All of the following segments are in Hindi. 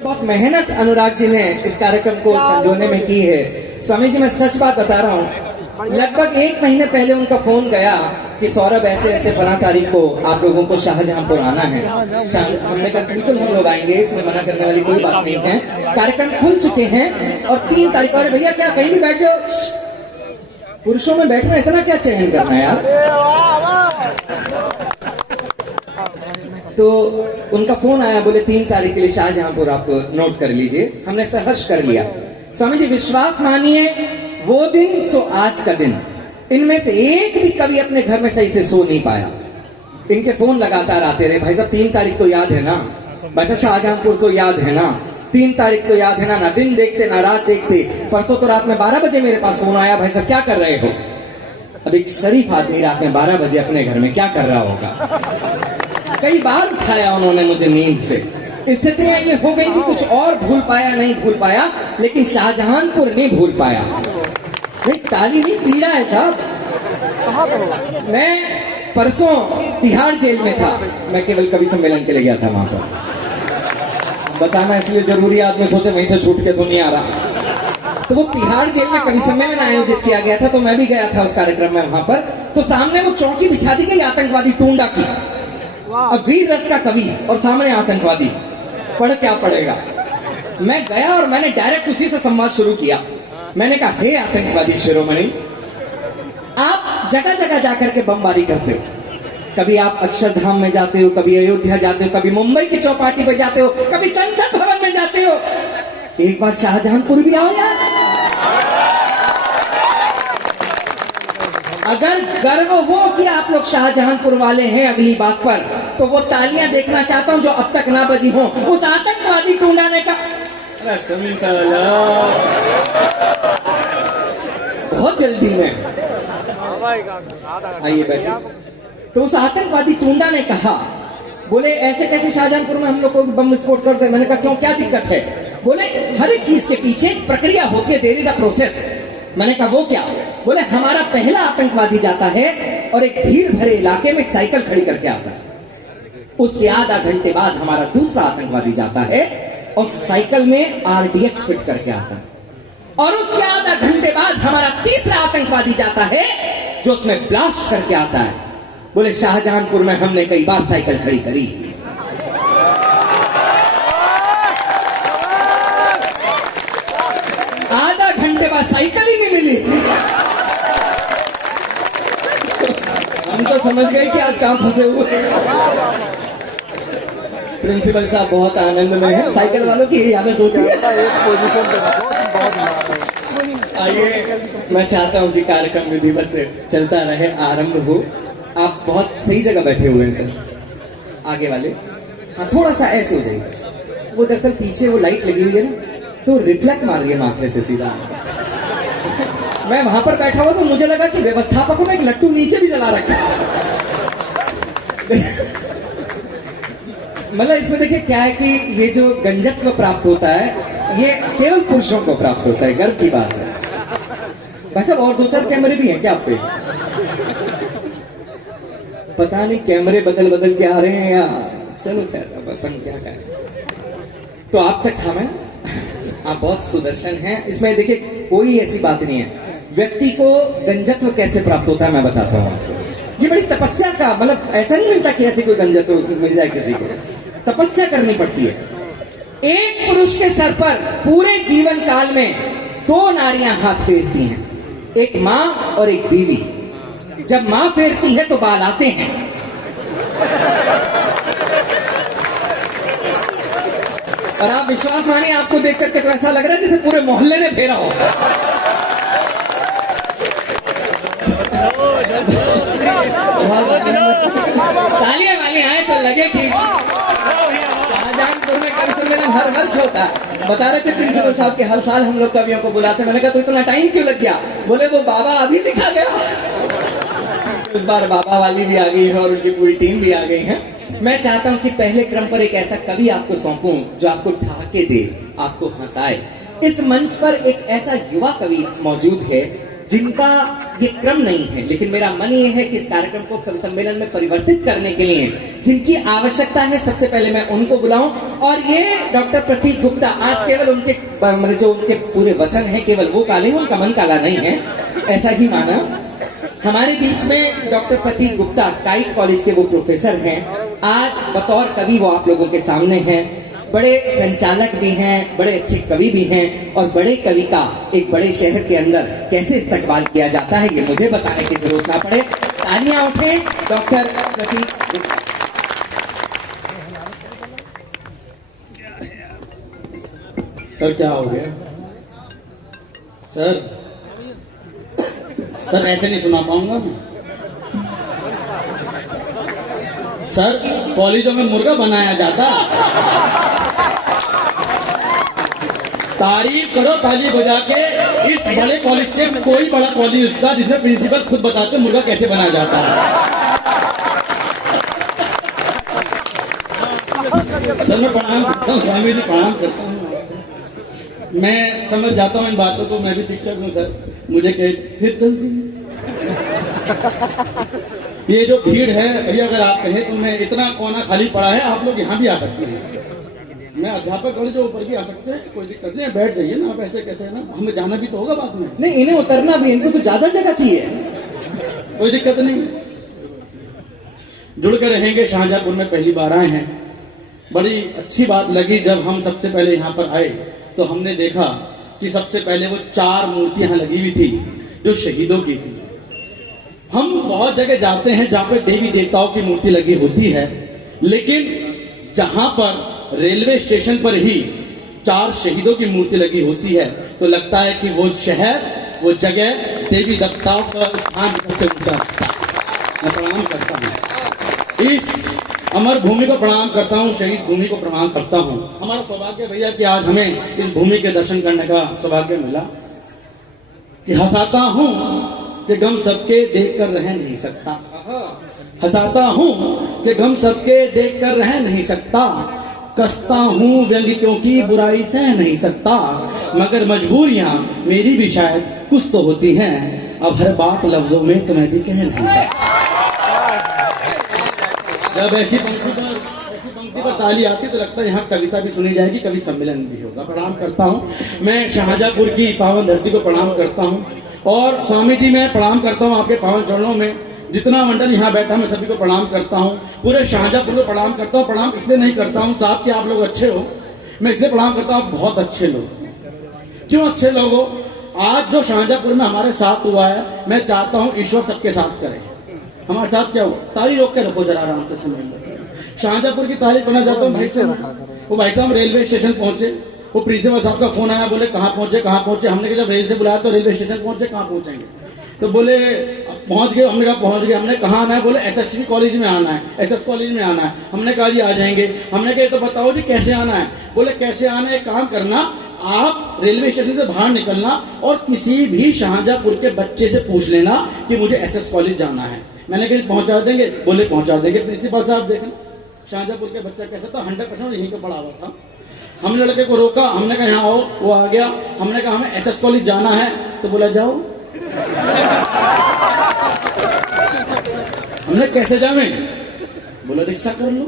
बहुत मेहनत अनुराग जी ने इस कार्यक्रम को संजोने में की है। स्वामी जी, मैं सच बात बता रहा हूँ, लगभग 1 महीने पहले उनका फोन गया कि सौरभ ऐसे ऐसे 15 तारीख को आप लोगों को शाहजहांपुर आना है। हमने कहा बिल्कुल हम लोग आएंगे, इसमें मना करने वाली कोई बात नहीं है। कार्यक्रम खुल चुके हैं और 3 तारीख और भैया क्या कहीं भी बैठ जाओ, पुरुषों में बैठना इतना क्या चयन करना है यार। तो उनका फोन आया, बोले 3 तारीख के लिए शाहजहांपुर आप नोट कर लीजिए। हमने सहर्ष कर लिया। स्वामी जी विश्वास मानिए, वो दिन सो आज का दिन, इनमें से एक भी कभी अपने घर में सही से सो नहीं पाया। इनके फोन लगातार आते रहे, भाई साहब 3 तारीख तो याद है ना, भाई साहब शाहजहांपुर तो याद है ना, 3 तारीख तो याद है ना। ना दिन देखते ना रात देखते। परसों तो रात में 12 बजे मेरे पास फोन आया, भाई साहब क्या कर रहे हो। अब एक शरीफ आदमी रात में 12 बजे अपने घर में क्या कर रहा होगा। कई बार उठाया उन्होंने मुझे नींद से। स्थितियां ये हो गई कि कुछ और भूल पाया नहीं भूल पाया, लेकिन शाहजहांपुर नहीं भूल पाया। नहीं ताली नहीं, पीड़ा है साहब। मैं परसों तिहाड़ जेल में था, मैं केवल कवि सम्मेलन के लिए गया था वहां पर। बताना इसलिए जरूरी, आदमी सोचे वहीं से छूट के तो नहीं आ रहा। तो वो तिहाड़ जेल में कवि सम्मेलन आयोजित किया गया था, तो मैं भी गया था उस कार्यक्रम में। वहां पर तो सामने वो चौकी बिछा दी गई आतंकवादी टूंडा की। अब वीर रस का कवि और सामने आतंकवादी, पढ़ क्या पड़ेगा। मैं गया और मैंने डायरेक्ट उसी से संवाद शुरू किया। मैंने कहा, हे आतंकवादी शिरोमणि, आप जगह जगह जाकर के बमबारी करते हो। कभी आप अक्षरधाम में जाते हो, कभी अयोध्या जाते हो, कभी मुंबई की चौपाटी पे जाते हो, कभी संसद भवन में जाते हो। एक बार शाहजहांपुर भी आओ यार। अगर गर्व हो कि आप लोग शाहजहांपुर वाले हैं अगली बात पर, तो वो तालियां देखना चाहता हूं जो अब तक ना बजी हो उस आतंकवादी टूंडा ने का। बहुत जल्दी में आइए बैठिए। तो उस आतंकवादी टूंडा ने कहा, बोले ऐसे कैसे शाहजहांपुर में हम लोग को बम विस्फोट कर दे। मैंने कहा क्यों, क्या दिक्कत है। बोले हर एक चीज के पीछे एक प्रक्रिया होती है, देयर इज अ प्रोसेस। मैंने कहा वो क्या। बोले हमारा पहला आतंकवादी जाता है और एक भीड़ भरे इलाके में साइकिल खड़ी करके आता है। उसके आधा घंटे बाद हमारा दूसरा आतंकवादी जाता है और साइकिल में RDX फिट करके आता है। और उसके आधा घंटे बाद हमारा तीसरा आतंकवादी जाता है जो उसमें ब्लास्ट करके आता है। बोले शाहजहांपुर में हमने कई बार साइकिल खड़ी करी। आधा घंटे बाद साइकिल ही नहीं मिली। हम तो समझ गए कि आज कहां फंसे हुए। प्रिंसिपल साहब बहुत आनंद में है, साइकिल वालों की यही आदत होती है। आइए, मैं चाहता हूं कि कार्यक्रम विधिवत चलता रहे, आरंभ हो। आप बहुत सही जगह बैठे हुए हैं सर, आगे वाले। हाँ थोड़ा सा ऐसे हो जाइए। वो दरअसल पीछे वो लाइट लगी हुई है ना, तो रिफ्लेक्ट मार रही है माथे से सीधा। मैं वहां पर बैठा हुआ तो मुझे लगा कि व्यवस्थापकों ने एक लट्टू नीचे भी जला रखा है। मतलब इसमें देखिए क्या है कि ये जो गंजत्व प्राप्त होता है ये केवल पुरुषों को प्राप्त होता है, गर्व की बात है। वैसे और 2-4 कैमरे भी हैं क्या आप पे? पता नहीं कैमरे बदल बदल के आ रहे हैं या चलो खैर अपन क्या कहें। तो आप तक था मैं, आप बहुत सुदर्शन हैं। इसमें देखिए कोई ऐसी बात नहीं है। व्यक्ति को गंजत्व कैसे प्राप्त होता है मैं बताता हूँ आपको। ये बड़ी तपस्या का, मतलब ऐसा नहीं मिलता कि ऐसे कोई गंजत्व मिल जाए किसी को, तपस्या करनी पड़ती है। एक पुरुष के सर पर पूरे जीवन काल में 2 नारियां हाथ फेरती हैं, एक मां और एक बीवी। जब मां फेरती है तो बाल आते हैं, और आप विश्वास मानिए आपको देख करके तो ऐसा लग रहा है जैसे पूरे मोहल्ले ने फेरा हो। तालियां वालियां आए तो लगे कि शाहजहांपुर में कवि सम्मेलन हर वर्ष होता है। बता रहे थे प्रिंसिपल साहब के हर साल हम लोग कवियों को बुलाते। मैंने कहा तो इतना टाइम क्यों लग गया। बोले वो बाबा अभी लिखा गया। इस बार बाबा वाली भी आ गई है और उनकी पूरी टीम भी आ गई है। मैं चाहता हूं कि पहले क्रम पर एक ऐसा कवि आपको सौंपूं जो आपको ठहाके दे, आपको हंसाए। इस मंच पर एक ऐसा युवा कवि मौजूद है जिनका ये क्रम नहीं है, लेकिन मेरा मन ये है कि इस कार्यक्रम को कवि सम्मेलन में परिवर्तित करने के लिए जिनकी आवश्यकता है, सबसे पहले मैं उनको बुलाऊं। और ये डॉक्टर प्रतीक गुप्ता, आज केवल उनके मतलब जो उनके पूरे वसन है केवल वो काले हैं, उनका मन काला नहीं है, ऐसा ही माना। हमारे बीच में डॉक्टर प्रतीक गुप्ता काइट कॉलेज के वो प्रोफेसर हैं, आज बतौर कवि वो आप लोगों के सामने हैं। बड़े संचालक भी हैं, बड़े अच्छे कवि भी हैं, और बड़े कवि का एक बड़े शहर के अंदर कैसे इस्तकबाल किया जाता है ये मुझे बताने की जरूरत ना पड़े। तालियां उठें डॉक्टर प्रतीक गुप्ता। सर क्या हो गया सर? सर ऐसे नहीं सुना पाऊंगा मैं। सर कॉलेजों में मुर्गा बनाया जाता। तारीफ करो ताली बजा के। इस बड़े कॉलेज से कोई बड़ा कॉलेज उसका जिसमें प्रिंसिपल खुद बताते मुर्गा कैसे बनाया जाता है। सर मैं प्रणाम करता हूँ, स्वामी जी प्रणाम करता हूँ। मैं समझ जाता हूँ इन बातों को, मैं भी शिक्षक हूँ सर। मुझे फिर चलती ये जो भीड़ है भैया, अगर आप कहें तो मैं इतना कोना खाली पड़ा है, आप लोग यहाँ भी आ सकते हैं। मैं अध्यापक और जो ऊपर भी आ सकते हैं, कोई दिक्कत नहीं है, बैठ जाइए ना आप। ऐसे कैसे ना, हमें जाना भी तो होगा बाद में। नहीं, इन्हें उतरना भी, इनको तो ज्यादा जगह चाहिए। कोई दिक्कत नहीं, जुड़ कर रहेंगे। शाहजहांपुर में पहली बार आए हैं, बड़ी अच्छी बात लगी। जब हम सबसे पहले यहाँ पर आए तो हमने देखा कि सबसे पहले वो 4 मूर्तियां यहाँ लगी हुई थी जो शहीदों की थी। हम बहुत जगह जाते हैं जहां पे देवी देवताओं की मूर्ति लगी होती है, लेकिन जहां पर रेलवे स्टेशन पर ही 4 शहीदों की मूर्ति लगी होती है तो लगता है कि वो शहर, वो जगह देवी देवताओं का स्थान सबसे ऊंचा होता है। मैं प्रणाम करता हूँ, इस अमर भूमि को प्रणाम करता हूँ, शहीद भूमि को प्रणाम करता हूँ। हमारा सौभाग्य भैया कि आज हमें इस भूमि के दर्शन करने का सौभाग्य मिला। कि हंसाता हूँ कि गम सबके देख कर रह नहीं सकता, हंसाता हूँ कि गम सबके देख कर रह नहीं सकता, कसता हूँ व्यंग क्योंकि बुराई सह नहीं सकता, मगर मजबूरियां मेरी भी शायद कुछ तो होती हैं, अब हर बात लफ्जों में तो मैं भी कह नहीं सकता। जब ऐसी पंक्ति पर ताली आती तो लगता है यहाँ कविता भी सुनी जाएगी, कवि सम्मेलन भी होगा। प्रणाम करता हूँ मैं, शाहजहांपुर की पावन धरती को प्रणाम करता हूँ, और स्वामी जी मैं प्रणाम करता हूँ आपके पावन चरणों में। जितना मंडल यहाँ बैठा मैं सभी को प्रणाम करता हूँ, पूरे शाहजहांपुर को प्रणाम करता हूँ। प्रणाम इसलिए नहीं करता हूँ साहब कि आप लोग अच्छे हो, मैं इसलिए प्रणाम करता हूँ आप बहुत अच्छे लोग। क्यों अच्छे लोग हो? आज जो शाहजहांपुर में हमारे साथ हुआ है, मैं चाहता हूँ ईश्वर सबके साथ करे। हमारे साथ क्या हुआ? ताली रोक के रखो जरा आराम से समय। शाहजहांपुर की तारीफ करना चाहता हूँ भाई साहब। वो भाई साहब रेलवे स्टेशन पहुंचे, वो प्रिंसिपल साहब का फोन आया, बोले कहाँ पहुंचे कहाँ पहुंचे। हमने कहा जब रेल से बुलाया तो रेलवे स्टेशन पहुंचे, कहाँ पहुंचेंगे? तो बोले पहुंच गए। हमने कहा पहुंच गए। हमने कहाँ आना है? बोले एसएससी कॉलेज में आना है, एसएस कॉलेज में आना है। हमने कहा जी आ जाएंगे। हमने कहा तो बताओ जी कैसे आना है? बोले कैसे आना है, एक काम करना, आप रेलवे स्टेशन से बाहर निकलना और किसी भी शाहजहांपुर के बच्चे से पूछ लेना कि मुझे एसएस कॉलेज जाना है। मैंने कहा पहुंचा देंगे? बोले पहुंचा देंगे। प्रिंसिपल साहब देखना शाहजहांपुर के बच्चा कैसा था, 100% यहीं पे पढ़ा हुआ था। हमने लड़के को रोका, हमने कहा यहाँ आओ, वो आ गया। हमने कहा हमें एसएस कॉलेज जाना है, तो बोला जाओ। हमने कैसे जावे? बोला रिक्शा कर लो।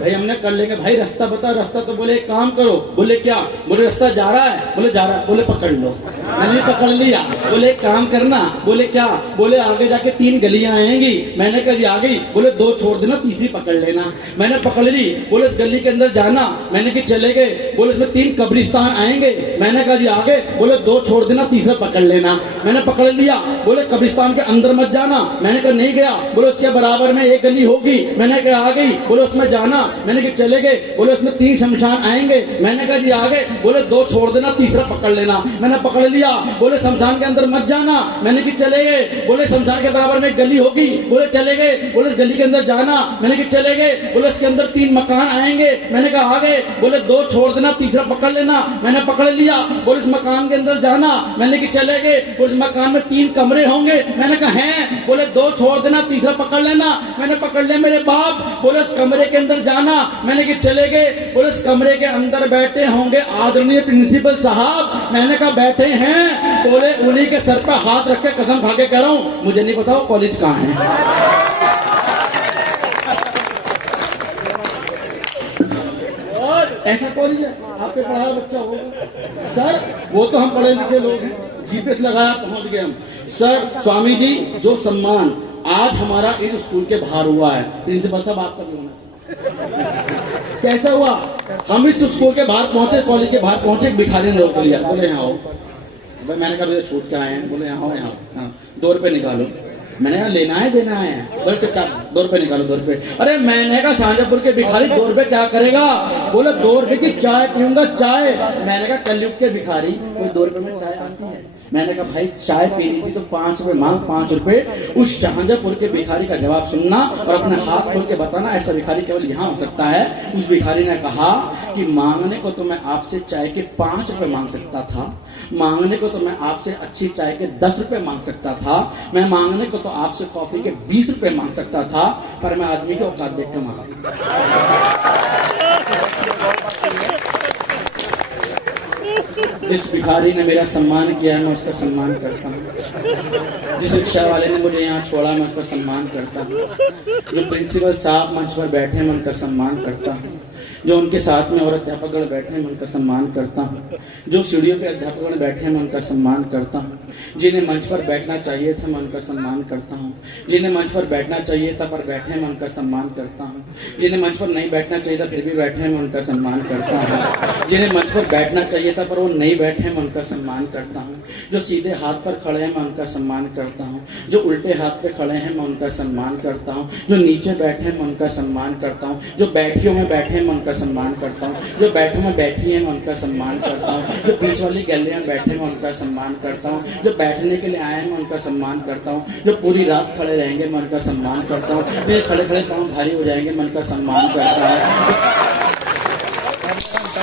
भाई हमने कर लेंगे। भाई रास्ता बता, रास्ता। तो बोले एक काम करो। बोले क्या? बोले रास्ता जा रहा है। बोले जा रहा है। बोले पकड़ लो। मैंने पकड़ लिया। बोले एक काम करना। बोले क्या? बोले आगे जाके 3 गलियां आएंगी। मैंने कहा जी आ गई। बोले 2 छोड़ देना, तीसरी पकड़ लेना। मैंने पकड़ ली। बोले इस गली के अंदर जाना। मैंने कि चले गए। बोले इसमें 3 कब्रिस्तान आएंगे। मैंने कहा जी आ गए। बोले 2 छोड़ देना, तीसरा पकड़ लेना। मैंने पकड़ लिया। बोले कब्रिस्तान के अंदर मत जाना। मैंने कहा नहीं गया। बोले उसके बराबर में एक गली होगी। मैंने कहा आ गई। बोले उसमें जाना। मैंने कहा चले गए। बोले उसमें 3 शमशान आएंगे। मैंने कहा जी आ गए। बोले 2 छोड़ देना, तीसरा पकड़ लेना। मैंने पकड़ लिया। बोले शमशान के अंदर मत जाना। मैंने कहा चले गए। बोले शमशान के बराबर में एक गली होगी। बोले चले गए। बोले इस गली के अंदर जाना। मैंने कहा चले गए। बोले उसके अंदर 3 मकान आएंगे। मैंने कहा आ गए। बोले 2 छोड़ देना, तीसरा पकड़ लेना। मैंने पकड़ लिया। बोले इस मकान के अंदर जाना। मैंने कहा चले गए। बोले इस मकान में 3 कमरे होंगे। मैंने कहा हैं। बोले 2 छोड़ देना, तीसरा पकड़ लेना। मैंने पकड़ लिया। मेरे बाप। बोले इस कमरे के अंदर जाना। जाना। मैंने कि चले गए। बोले इस कमरे के अंदर बैठे होंगे आदरणीय प्रिंसिपल साहब। मैंने कहा बैठे हैं। बोले उन्हीं के सर पर हाथ रख के कसम खा के कह रहा हूं मुझे नहीं पता वो कॉलेज कहाँ है। ऐसा कॉलेज है आपके पढ़ाया बच्चा होगा सर? वो तो हम पढ़े लिखे लोग हैं, जीपीएस लगाया पहुंच गए हम। सर स्वामी जी जो सम्मान आज हमारा इस स्कूल के बाहर हुआ है, प्रिंसिपल साहब आपका भी होना। कैसा हुआ? हम इस स्कूल के बाहर पहुंचे, कॉलेज के बाहर पहुंचे, एक भिखारी ने रोक लिया। बोले यहाँ आओ। भाई मैंने कहा छूट के आए हैं। बोले यहाँ आओ, यहाँ हाँ 2 रुपए निकालो। मैंने कहा लेना है देना है? बोले चुपचाप 2 रुपए निकालो, 2 रुपए। अरे मैंने कहा शाहजहांपुर के भिखारी 2 रुपए क्या करेगा? बोले 2 रुपए की चाय पीऊंगा, चाय। मैंने कहा कलयुग के भिखारी कोई 2 रुपए में चाय आती है? मैंने कहा भाई चाय पीनी थी तो 5 रुपए मांग, 5 रुपए। उस शाहजहांपुर के भिखारी का जवाब सुनना और अपने हाथ खोल के बताना ऐसा भिखारी केवल यहाँ हो सकता है। उस भिखारी ने कहा कि मांगने को तो मैं आपसे चाय के 5 रुपए मांग सकता था, मांगने को तो मैं आपसे अच्छी चाय के 10 रुपए मांग सकता था, मैं मांगने को तो आपसे कॉफी के 20 रुपए मांग सकता था, पर मैं आदमी के औकात देख के मांगा। जिस भिखारी ने मेरा सम्मान किया है मैं उसका सम्मान करता हूँ। जिस रिक्शा वाले ने मुझे यहाँ छोड़ा मैं उसका सम्मान करता हूँ। जो प्रिंसिपल साहब मंच पर बैठे हैं मैं उनका सम्मान करता हूँ। जो उनके साथ में और अध्यापकगण बैठे हैं मैं उनका सम्मान करता हूँ। जो सीढ़ियों पे अध्यापकगण बैठे हैं मैं उनका सम्मान करता हूँ। जिन्हें मंच पर बैठना चाहिए था मैं उनका सम्मान करता हूँ। जिन्हें मंच पर बैठना चाहिए था पर बैठे हैं मैं उनका सम्मान करता हूँ। जिन्हें मंच पर नहीं बैठना चाहिए था फिर भी बैठे हैं मैं उनका सम्मान करता हूँ। जिन्हें मंच पर बैठना चाहिए था पर वो नहीं बैठे हैं मैं उनका सम्मान करता हूँ। जो सीधे हाथ पर खड़े हैं मैं उनका सम्मान करता हूँ। जो उल्टे हाथ पे खड़े हैं मैं उनका सम्मान करता हूँ। जो नीचे बैठे हैं मैं उनका सम्मान करता हूँ। जो बैठियों में बैठे हैं मैं उनका सम्मान करता हूँ। जो बैठों में बैठी है मैं उनका सम्मान करता हूँ। जो बीच वाली गैलरी में बैठे मैं उनका सम्मान करता हूँ। जो बैठने के लिए आए हैं मैं उनका सम्मान करता हूँ। जो पूरी रात खड़े रहेंगे मैं उनका सम्मान करता हूँ। मेरे खड़े खड़े पाँव भारी हो जाएंगे मैं उनका सम्मान करता हूँ।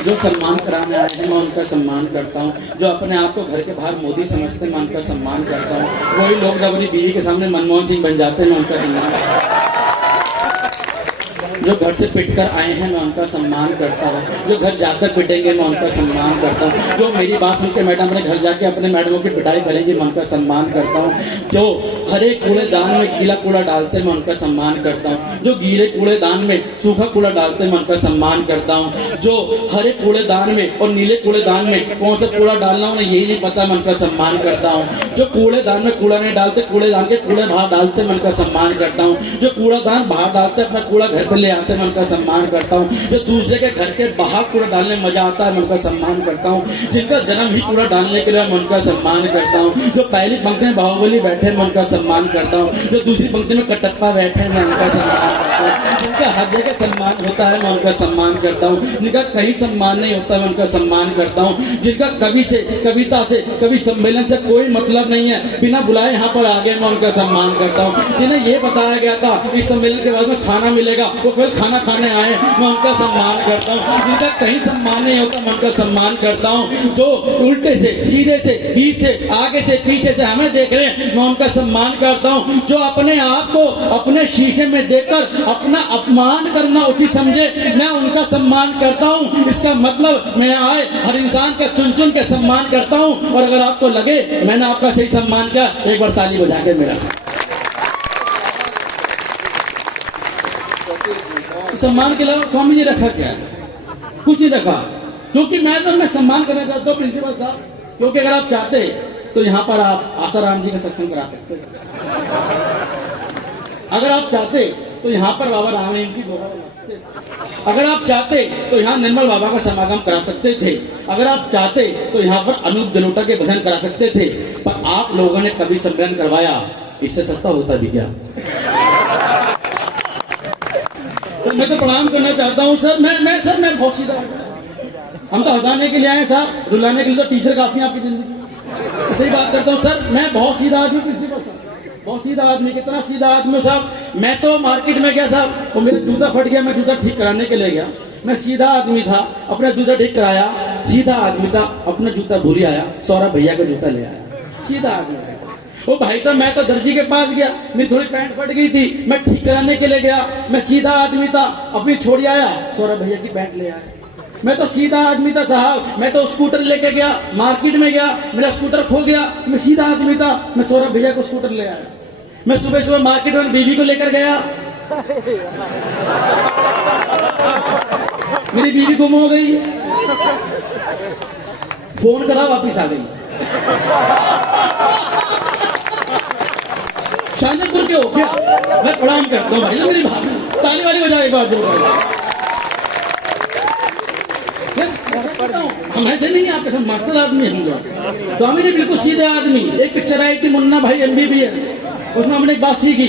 जो सम्मान कराने आए हैं मैं उनका सम्मान करता हूँ। जो अपने आप को घर के बाहर मोदी समझते हैं मैं उनका सम्मान करता हूँ। वही लोग जब अपनी बीवी के सामने मनमोहन सिंह बन जाते हैं मैं उनका सम्मान करता हूँ। जो घर से पिटकर आए हैं मैं उनका सम्मान करता हूँ। जो घर जाकर पिटेंगे मैं उनका सम्मान करता हूँ। जो मेरी बात सुन के मैडम अपने घर जाके अपने मैडमों की पिटाई करेंगे मैं उनका सम्मान करता हूँ। जो हरे कूड़ेदान में गीला कूड़ा डालते मैं उनका सम्मान करता हूँ। जो गीले कूड़ेदान में सूखा कूड़ा डालते मैं उनका सम्मान करता हूँ। जो हरे कूड़ेदान में और नीले कूड़ेदान में कौन सा कूड़ा डालना उन्हें यही नहीं पता मैं उनका सम्मान करता हूँ। जो कूड़ेदान में कूड़ा नहीं डालते कूड़ेदान के कूड़े बाहर डालते मैं उनका सम्मान करता हूँ। जो कूड़ादान बाहर डालते अपना कूड़ा घर पर ले आते मैं उनका सम्मान करता हूँ। जो दूसरे के घर के बाहर कूड़ा डालने मजा आता है मैं उनका सम्मान करता हूँ। जिनका जन्म ही कूड़ा डालने के लिए मैं उनका सम्मान करता हूँ। जो पहली पंक्ति में बाहुबली बैठे मैं उनका सम्मान करता हूँ। जो दूसरी पंक्ति में कटप्पा बैठे मैं उनका सम्मान करता हूँ। जिनका हर जगह सम्मान होता है मैं उनका सम्मान करता हूँ। जिनका कहीं सम्मान नहीं होता मैं उनका सम्मान करता हूँ। जिनका कवि से कविता से कवि सम्मेलन से कोई मतलब नहीं है बिना बुलाए यहाँ पर आ गए मैं उनका सम्मान करता हूँ। जिन्हें ये बताया गया था इस सम्मेलन के बाद में खाना मिलेगा वो केवल खाना खाने आए मैं उनका सम्मान करता हूँ। जिनका कहीं सम्मान नहीं होता मैं उनका सम्मान करता हूँ। जो उल्टे से सीधे से बीच से आगे से पीछे से हमें देख रहे हैं मैं उनका सम्मान करता हूँ। जो अपने आप को अपने शीशे में देखकर अपना अपमान करना उचित समझे मैं उनका सम्मान करता हूँ। इसका मतलब मैं आए हर इंसान का चुन चुन के सम्मान करता हूँ। और अगर आपको लगे मैंने आपका सही सम्मान किया एक बार ताली बजा के मेरा सम्मान के अलावा स्वामी जी रखा क्या है? कुछ नहीं रखा। क्योंकि मैं सम्मान करना चाहता हूँ प्रिंसिपल साहब। क्योंकि अगर आप चाहते तो यहाँ पर आप आसाराम जी का सत्संग करा सकते। अगर आप चाहते तो यहाँ पर बाबा रामायण की जोड़ा बना सकते। अगर आप चाहते तो यहाँ निर्मल बाबा का समागम करा सकते थे। अगर आप चाहते तो यहाँ पर अनूप जलोटा के भजन करा सकते थे। पर आप लोगों ने कभी सम्मेलन करवाया, इससे सस्ता होता भी क्या? तो मैं तो प्रणाम करना चाहता हूँ सर। मैं बहुत सीधा। हम तो हंसाने के लिए आए साहब, रुलाने के लिए तो टीचर काफी आपकी जिंदगी। सही बात करता हूँ सर, मैं बहुत सीधा आदमी प्रिंसिपल साहब, बहुत सीधा आदमी। कितना सीधा आदमी साहब, मैं तो मार्केट में गया साहब, वो मेरा जूता फट गया, मैं जूता ठीक कराने के लिए गया। मैं सीधा आदमी था, अपना जूता ठीक कराया। सीधा आदमी था, अपना जूता भूल आया, सौरभ भैया का जूता ले आया। सीधा आदमी था। वो भाई साहब मैं तो दर्जी के पास गया, मेरी थोड़ी पैंट फट गई थी, मैं ठीक कराने के लिए गया। मैं सीधा आदमी था, अपनी छोड़ी आया, सौरभ भैया की पैंट ले आया। मैं तो सीधा आदमी था साहब, मैं तो स्कूटर लेके गया, मार्केट में गया, मेरा स्कूटर खो गया। मैं सीधा आदमी था, मैं सौरभ भैया को स्कूटर ले आया। मैं सुबह सुबह मार्केट में बीवी को लेकर गया, मेरी बीवी गुम हो गई, फोन करा वापिस आ गई। शाहजहांपुर के हो क्या? मैं प्रणाम करता हूँ भाई ना, मेरी भाभी ताली वाली बजाओ एक बार जोर। हम ऐसे नहीं, आपके सब मास्टर आदमी हम लोग। स्वामी जी बिल्कुल सीधे आदमी। एक पिक्चर आई थी मुन्ना भाई MBBS, उसमें हमने एक बात सीखी,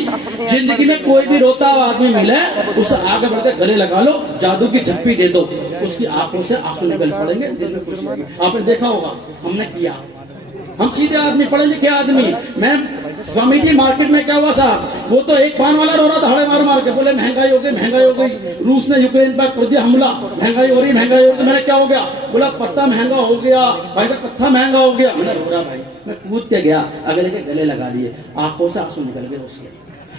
जिंदगी में कोई भी रोता हुआ आदमी मिले उसे आगे बढ़कर गले लगा लो, जादू की झप्पी दे दो, उसकी आंखों से आंसू निकल पड़ेंगे, दिल में खुशी आएगी। आपने देखा होगा, हमने किया। हम सीधे आदमी, पढ़े लिखे आदमी। मैं स्वामी जी मार्केट में क्या हुआ साहब, वो तो एक पान वाला रो रहा था, हड़े मार मार के, बोले महंगाई हो गई, महंगाई हो गई, रूस ने यूक्रेन पर कर दिया हमला, महंगाई हो रही, महंगाई हो रही। मैंने क्या हो गया, बोला पत्ता महंगा हो गया भाई साहब, पत्ता महंगा हो गया। मैंने रो रहा भाई, मैं कूद के गया, अगले के गले लगा दिए, आंखों से आंसू निकल गए उसके।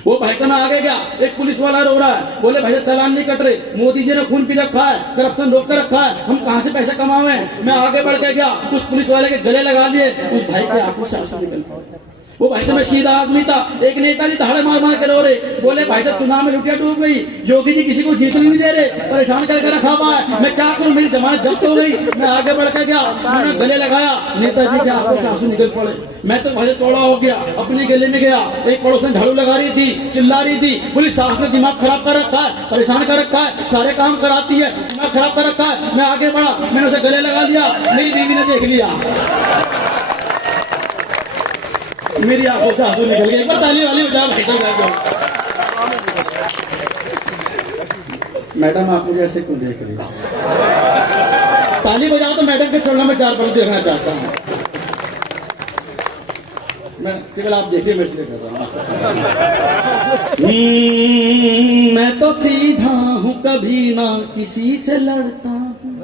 वो भाई साहब मैं आगे गया, एक पुलिस वाला रो रहा है, बोले भाई साहब चालान नहीं कट रहे, मोदी जी ने खून पी रखा है, करप्शन रोक कर रखा है, हम कहां से पैसे कमावे। मैं आगे बढ़ के गया, उस पुलिस वाले के गले लगा लिए, उस भाई के आंखों से आंसू निकल पड़े। वो भाई साहब मैं सीधा आदमी था। एक नेता जी धाड़े मार मार के रो रहे, बोले भाई साहब चुनाव में लुटिया डूब गई, योगी जी किसी को जीतने नहीं दे रहे, परेशान करके रखा हुआ है, मैं क्या करूं, मेरी जमानत जब्त हो गई। मैं आगे बढ़ के गया, मैंने गले लगाया, नेताजी के आंखों से आंसू निकल पड़े। मैं तो भाई चौड़ा हो गया, अपने गले में गया, एक पड़ोसन झाड़ू लगा रही थी, चिल्ला रही थी, बोली सास ने दिमाग खराब कर रखा है, परेशान कर रखा है, सारे काम कराती है, दिमाग खराब कर रखा है। मैं आगे बढ़ा, मैंने उसे गले लगा दिया, मेरी बीवी ने देख लिया, मेरी आंखों से आंसू निकल गए। एक बार ताली वाली बजा भाई साहब। मैडम आप मुझे ऐसे क्यों देख रही हो? ताली बजाओ तो मैडम के चरणों में 4 पंक्ति रखना चाहता हूँ मैं, केवल आप देखिए, मैं इसलिए कर रहा हूँ। मैं तो सीधा हूँ, कभी ना किसी से लड़ता हूँ।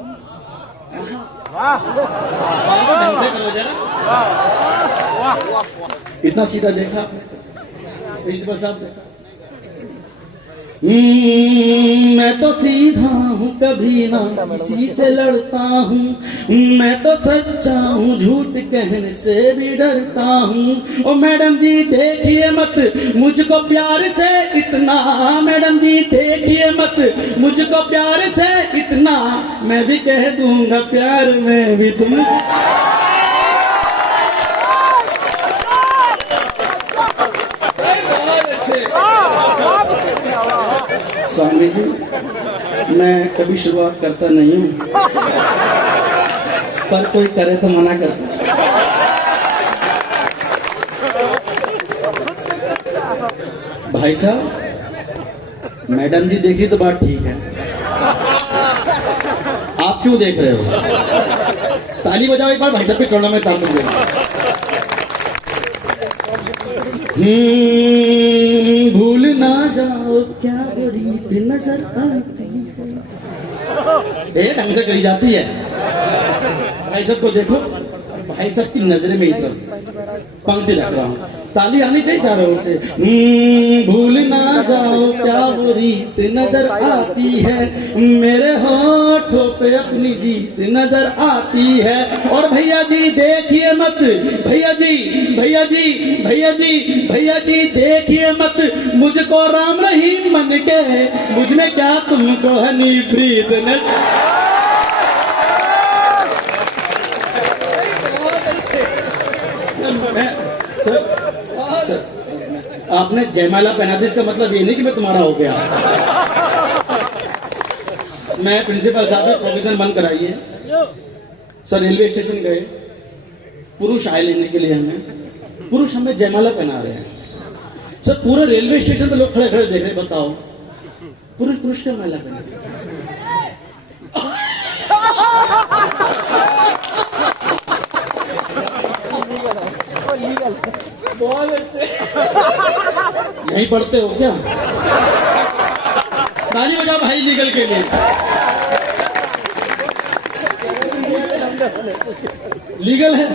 इतना सीधा देखा प्रिंसिपल साहब देखा। मैं तो सीधा हूँ, कभी ना किसी से लड़ता हूँ, मैं तो सच्चा हूँ, झूठ कहने से भी डरता हूँ। ओ मैडम जी देखिए मत मुझको प्यार से इतना, मैडम जी देखिए मत मुझको प्यार से इतना, मैं भी कह दूंगा प्यार में भी तुम। स्वामी जी मैं कभी शुरुआत करता नहीं हूँ, पर कोई करे तो मना करता। भाई साहब मैडम जी देखी तो बात ठीक है, आप क्यों देख रहे हो? ताली बजाओ एक बार भाई साहब के चरणों में ताल बजाओ। भूल ना जाओ क्या रीत नजर आती है, ढंग से करी जाती है। भाई साहब को देखो, भाई साहब की नजरें में इधर पंक्ति रख रहा हूँ, ताली आनी चाहिए चारों से। भूल ना जाओ क्या वो रीत नजर आती है, मेरे होठों पे अपनी जीत नजर आती है। और भैया जी देखिए मत, भैया जी भैया जी भैया जी भैया जी देखिए मत मुझको राम रहीम मन के, मुझ में क्या तुमको हनी प्रीत न। आपने जयमाला पहना दी, इसका मतलब ये नहीं कि मैं तुम्हारा हो गया। मैं प्रिंसिपल साहब ने प्रोविजन बंद कराई है सर। रेलवे स्टेशन गए, पुरुष आए लेने के लिए, हमें पुरुष हमें जयमाला पहना रहे हैं सर। पूरे रेलवे स्टेशन पे लोग खड़े खड़े देख रहे, बताओ पुरुष पुरुष क्या माला पहना। बहुत अच्छे, यही पढ़ते हो क्या? ताली बजाओ भाई लीगल के लिए। लीगल है,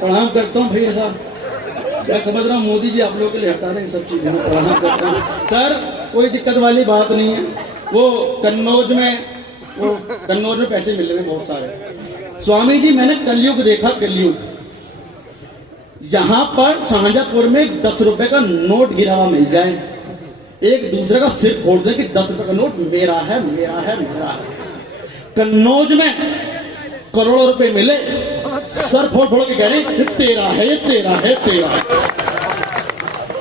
प्रणाम करता हूँ भैया साहब। मैं समझ रहा हूँ मोदी जी आप लोगों के लिए हटा रहे हैं सब चीजें, मैं प्रणाम करता हूँ सर, कोई दिक्कत वाली बात नहीं है। वो कन्नौज में पैसे मिल रहे हैं बहुत सारे। स्वामी जी मैंने कलयुग देखा, कलयुग। यहाँ पर शाहजहांपुर में 10 रुपए का नोट गिरा हुआ मिल जाए, एक दूसरे का सिर फोड़ दे कि 10 रुपए का नोट मेरा है, मेरा है, मेरा है। कन्नौज में करोड़ों रुपए मिले, सर फोड़ फोड़ के कह रहे ये तेरा है, ये तेरा है, तेरा है।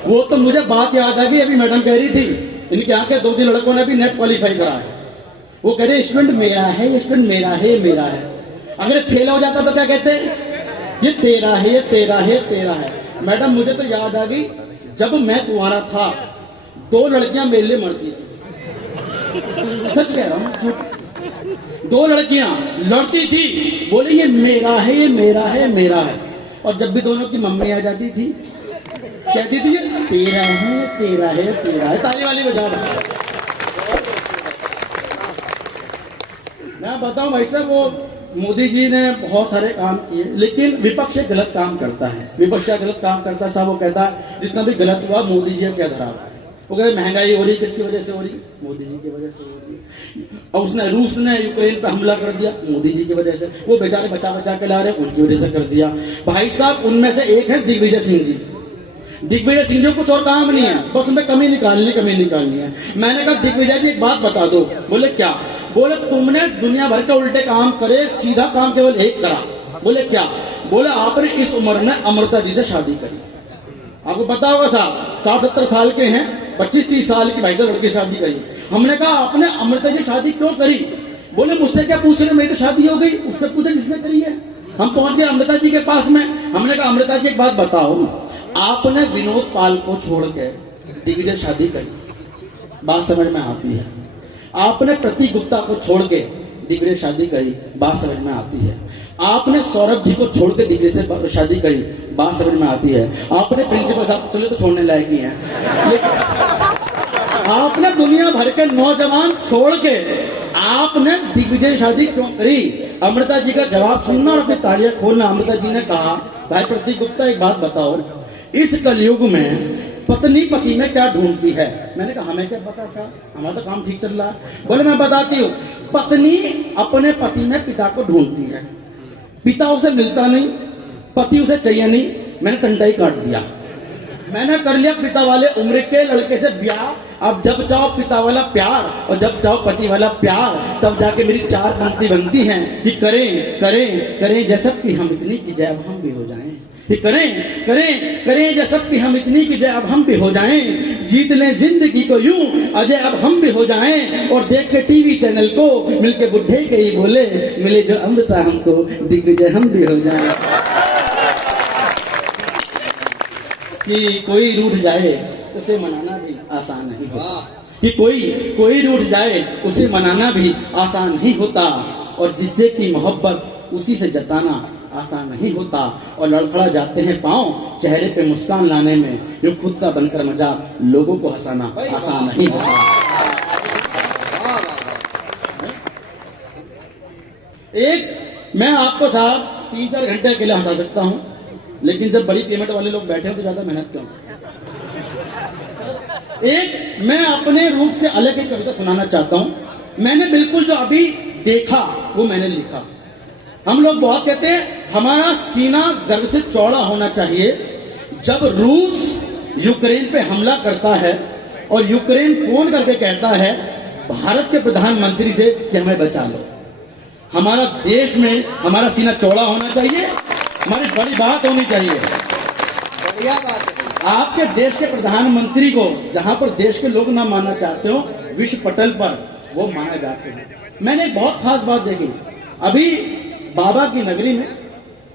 वो तो मुझे बात याद आ गई, अभी मैडम कह रही थी इनके यहाँ के 2-3 लड़कों ने भी नेट क्वालिफाई करा है। वो कह रहे स्टूडेंट मेरा है, ये स्टूडेंट मेरा है, ये मेरा है। अगर फेल हो जाता तो क्या कहते, ये तेरा है, ये तेरा है, तेरा है। मैडम मुझे तो याद आ गई, जब मैं कुंवारा था 2 लड़कियां मेरे लिए मरती थी, सच कह रहा हूं, 2 लड़कियां लड़ती थी, बोले ये मेरा है, ये मेरा है, मेरा है। और जब भी दोनों की मम्मी आ जाती थी कहती थी ये तेरा है, तेरा है, तेरा है। ताली वाली बजा रहा। मैं बताऊं भाई साहब, वो मोदी जी ने बहुत सारे काम किए, लेकिन विपक्ष एक गलत काम करता है। विपक्ष क्या गलत काम करता है साहब? वो कहता है जितना भी गलत हुआ मोदी जी क्या धरा हुआ है। वो कहते महंगाई हो रही, किसकी वजह से हो रही? मोदी जी की वजह से हो रही। और उसने रूस ने यूक्रेन पे हमला कर दिया, मोदी जी की वजह से। वो बेचारे बचा बचा के ला रहे, उनकी वजह से कर दिया। भाई साहब उनमें से एक है दिग्विजय सिंह जी। दिग्विजय सिंह जी को कुछ और काम नहीं है, बस उनमें कमी निकालनी है। मैंने कहा दिग्विजय जी एक बात बता दो। बोले क्या? बोले तुमने दुनिया भर के उल्टे काम करे, सीधा काम केवल एक करा। बोले क्या? बोले आपने इस उम्र में अमृता जी से शादी करी। आपको पता होगा साहब, 60-70 साल के हैं, 25-30 साल की भाई साहब लड़की शादी करी। हमने कहा आपने अमृता जी शादी क्यों करी? बोले मुझसे क्या पूछ रहे, मेरी तो शादी हो गई, उससे पूछे जिसने करी है। हम पहुंच गए अमृता जी के पास में। हमने कहा अमृता जी एक बात बताओ, आपने विनोद पाल को छोड़ के दिग्विजय शादी करी, बात समझ में आती है। आपने प्रतीक गुप्ता को छोड़ के दिग्विजय शादी करी, बात समझ में आती है। आपने सौरभ जी को छोड़ के दिग्विजय से शादी करी, बात समझ में आती है। आपने प्रिंसिपल साहब चले तो छोड़ने लायक ही हैं, लेकिन आपने दुनिया भर के नौजवान छोड़ के आपने दिग्विजय शादी क्यों करी? अमृता जी का जवाब सुनना और अपनी तालियां खोलना। अमृता जी ने कहा भाई प्रतीक गुप्ता एक बात बताओ, इस कलयुग में पत्नी पति में क्या ढूंढती है? मैंने कहा हमें क्या पता साहब, हमारा तो काम ठीक चल रहा है। बोले मैं बताती हूँ, पत्नी अपने पति में पिता को ढूंढती है, पिता उसे मिलता नहीं, पति उसे चाहिए नहीं। मैंने टंटाई काट दिया, मैंने कर लिया पिता वाले उम्र के लड़के से ब्याह। अब जब चाहो पिता वाला प्यार और जब चाहो पति वाला प्यार, तब जाके मेरी 4 पंक्ति बनती हैं कि करें करें करें जैसे कि हम इतनी की जाए अब हम भी हो जाएं, कि करें करें करें जैसे कि हम इतनी की जाए अब हम भी हो जाएं, जीत लें जिंदगी को यूं अजय अब हम भी हो जाएं। और देख के टीवी चैनल को मिलके बुढ़े के ही बोले, मिले जो अमृता हमको दिग्विजय हम भी हो जाएं। कि कोई रूठ जाए उसे मनाना भी आसान नहीं होता, कि कोई रूठ जाए उसे मनाना भी आसान नहीं होता, और जिससे की मोहब्बत उसी से जताना आसान नहीं होता। और लड़खड़ा जाते हैं पांव चेहरे पे मुस्कान लाने में, जो खुद का बनकर मजाक लोगों को हंसाना आसान नहीं होता। एक मैं आपको साहब 3-4 घंटे अकेले हंसा सकता हूं, लेकिन जब बड़ी पेमेंट वाले लोग बैठे हो तो ज्यादा मेहनत क्यों? एक मैं अपने रूप से अलग एक कविता सुनाना चाहता हूं। मैंने बिल्कुल जो अभी देखा वो मैंने लिखा। हम लोग बहुत कहते हैं हमारा सीना गर्व से चौड़ा होना चाहिए। जब रूस यूक्रेन पे हमला करता है और यूक्रेन फोन करके कहता है भारत के प्रधानमंत्री से कि हमें बचा लो, हमारा देश में हमारा सीना चौड़ा होना चाहिए, हमारी बड़ी बात होनी चाहिए। बढ़िया बात है। आपके देश के प्रधानमंत्री को जहां पर देश के लोग ना मानना चाहते हो, विश्व पटल पर वो माने जाते हैं। मैंने एक बहुत खास बात देखी, अभी बाबा की नगरी में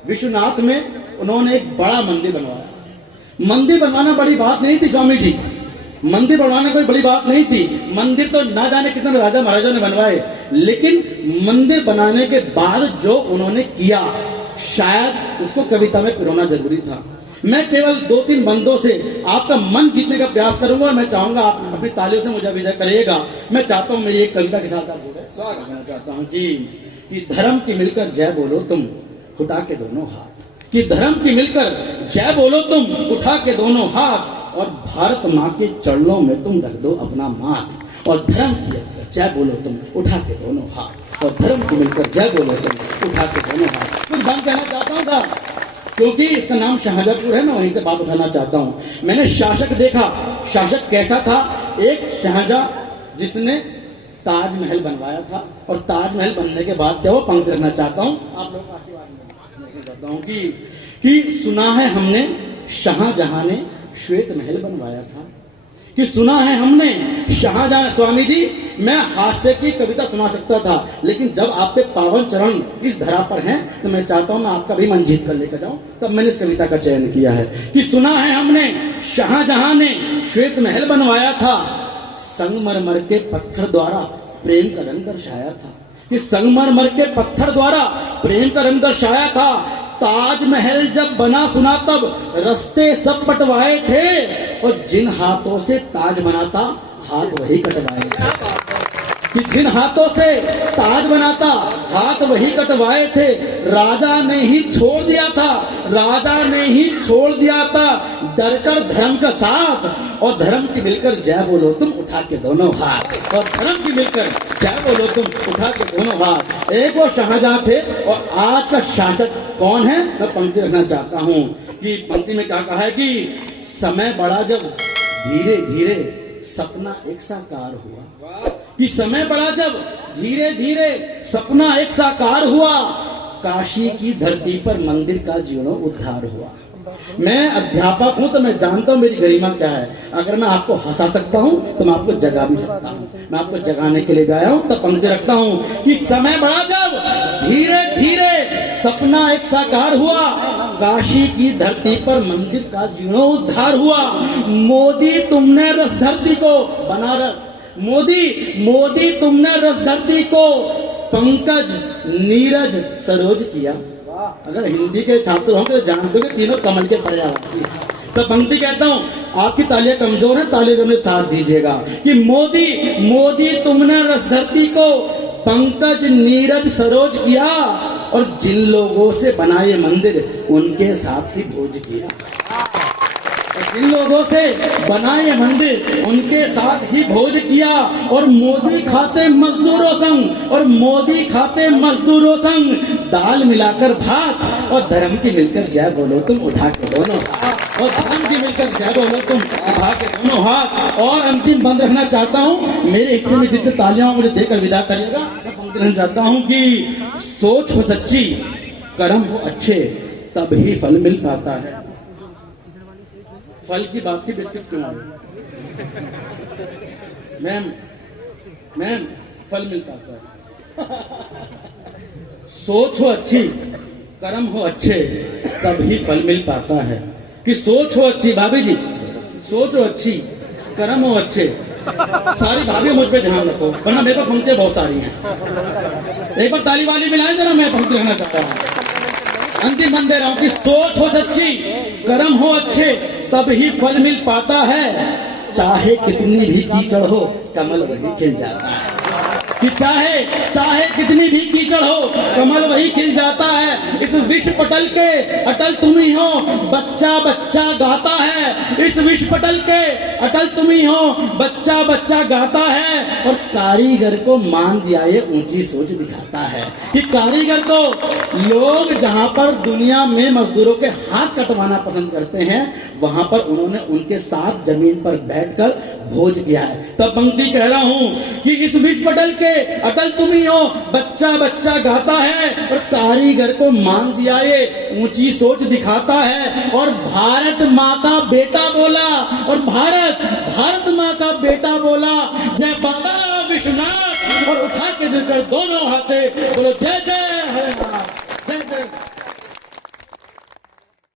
विश्वनाथ में उन्होंने एक बड़ा मंदिर बनवाया। मंदिर बनवाना बड़ी बात नहीं थी स्वामी जी, मंदिर बनवाना कोई बड़ी बात नहीं थी। मंदिर तो ना जाने कितने राजा महाराजा ने बनवाए, लेकिन मंदिर बनाने के बाद जो उन्होंने किया, शायद उसको कविता में पिरोना जरूरी था। मैं केवल 2-3 बंदों से आपका मन जीतने का प्रयास करूंगा और मैं चाहूंगा आप अपनी तालियों से मुझे विदा करिएगा। मैं चाहता हूं मेरी एक कविता के साथ आप स्वागत करना चाहता हूं कि धर्म की मिलकर जय बोलो तुम, उठा के दोनों हाथ। कि धर्म की मिलकर जय बोलो तुम उठा के दोनों हाथ, और भारत माँ के चरणों में तुम रख दो अपना माथ। और धर्म की मिलकर जय बोलो तुम उठा के दोनों हाथ, और धर्म की मिलकर जय बोलो तुम उठा के दोनों हाथ। कुछ बात कहना चाहता हूँ था, क्योंकि इसका नाम शाहजहांपुर है, मैं वहीं से बात उठाना चाहता हूँ। मैंने शासक देखा, शासक कैसा था? एक शाहजहां जिसने ताजमहल बनवाया था, और ताजमहल बनने के बाद क्या वो पंक्ति रखना चाहता हूँ आप लोगों का आशीर्वाद करता हूँ कि सुना है हमने शाहजहां ने श्वेत महल बनवाया था, कि सुना है हमने शाहजहां। स्वामी जी, मैं हास्य की कविता सुना सकता था, लेकिन जब आपके पावन चरण इस धरा पर हैं तो मैं चाहता हूं मैं आपका भी मन जीत कर लेकर जाऊं, तब मैंने इस कविता का चयन किया है कि सुना है हमने शाहजहां ने श्वेत महल बनवाया था, संगमरमर के पत्थर द्वारा प्रेम का रंग दर्शाया था, कि संगमरमर के पत्थर द्वारा प्रेम का रंग दर्शाया था। ताजमहल जब बना सुना तब रस्ते सब पटवाए थे, और जिन हाथों से ताज बनाता हाथ वही कटवाए थे, कि जिन हाथों से ताज बनाता हाथ वही कटवाए थे। राजा ने ही छोड़ दिया था, राजा ने ही छोड़ दिया था डरकर धर्म का साथ, और धर्म की मिलकर जय बोलो तुम उठा के दोनों हाथ, और धर्म की मिलकर जय बोलो तुम उठा के दोनों हाथ। एक वो शाहजहां थे, और आज का शासक कौन है? मैं पंक्ति रखना चाहता हूं कि पंक्ति में क्या कहा है कि समय बड़ा जब धीरे धीरे सपना एक साकार हुआ, कि समय बड़ा जब धीरे धीरे सपना एक साकार हुआ, काशी की धरती पर मंदिर का जीर्णोद्धार हुआ। मैं अध्यापक हूं तो मैं जानता हूं मेरी गरिमा क्या है। अगर मैं आपको हंसा सकता हूं तो मैं आपको जगा भी सकता हूं। मैं आपको जगाने के लिए भी आया हूं, तब पंक्ति रखता हूं कि समय बड़ा जब धीरे धीरे सपना एक साकार हुआ, काशी की धरती पर मंदिर का जीर्णोद्धार हुआ। मोदी तुमने रस धरती को बनारस, मोदी तुमने रस धरती को पंकज नीरज सरोज किया। अगर हिंदी के छात्र होंगे तो जानते हो कि तीनों कमल के पर्यावाची। तो पंक्ति कहता हूं, आपकी तालियां कमजोर है, तालियों में साथ दीजिएगा कि मोदी तुमने रस धरती को पंकज नीरज सरोज किया, और जिन लोगों से बनाए मंदिर उनके साथ ही भोज किया। जिन लोगों से बनाए मंदिर उनके साथ ही भोज किया, और मोदी खाते मजदूरों संग, और मोदी खाते मजदूरों संग दाल मिलाकर भात, और धर्म की मिलकर जय बोलो तुम उठा के दोनों हाथ, और धर्म की मिलकर जय बोलो तुम उठा के दोनों हाथ। और अंतिम बंद रखना चाहता हूं, मेरे हिस्से में जितने तालियां मुझे देकर विदा करिएगा। मैं पंक्ति रखना चाहता हूं कि सोच हो सच्ची, कर्म हो अच्छे, तब ही फल मिल पाता है। फल की बात की बिस्किट क्यों आ रही? मैम फल मिल पाता है। सोच हो अच्छी, कर्म हो अच्छे, तब ही फल मिल पाता है। कि सोच हो अच्छी, भाभी जी सोच हो अच्छी, कर्म हो अच्छे। सारी भाभी मुझ पे ध्यान रखो, वरना मेरे पास पंक्तियां बहुत सारी हैं। एक बार ताली वाली मिलाएं जरा, मैं पंक्ति कहना चाहता हूं। अंतिम बंद दे रहा हूं कि सोच हो सच्ची, कर्म हो अच्छे, तब ही फल मिल पाता है। चाहे कितनी भी कीचड़ हो, कमल वही खिल जाता है। कि चाहे कितनी भी कीचड़ हो, कमल वही खिल जाता है। इस विश्व पटल के अटल तुम ही हो, बच्चा बच्चा गाता है। इस विश्व पटल के अटल तुम ही हो, बच्चा बच्चा गाता है। और कारीगर को मान दिया ये ऊंची सोच दिखाता है। कि कारीगर को लोग जहां पर दुनिया में मजदूरों के हाथ कटवाना पसंद करते हैं, वहां पर उन्होंने उनके साथ जमीन पर बैठकर भोज किया है। तब पंक्ति कह रहा हूं कि इस विश्व पटल के अटल तुम ही हो, बच्चा बच्चा गाता है। और कारीगर को मान दिया ये ऊंची सोच दिखाता है। और भारत माँ का बेटा बोला, और भारत माँ का बेटा बोला, जय बाबा विश्वनाथ, और उठा के देकर दोनों हाथे बोलो जय जय हरे।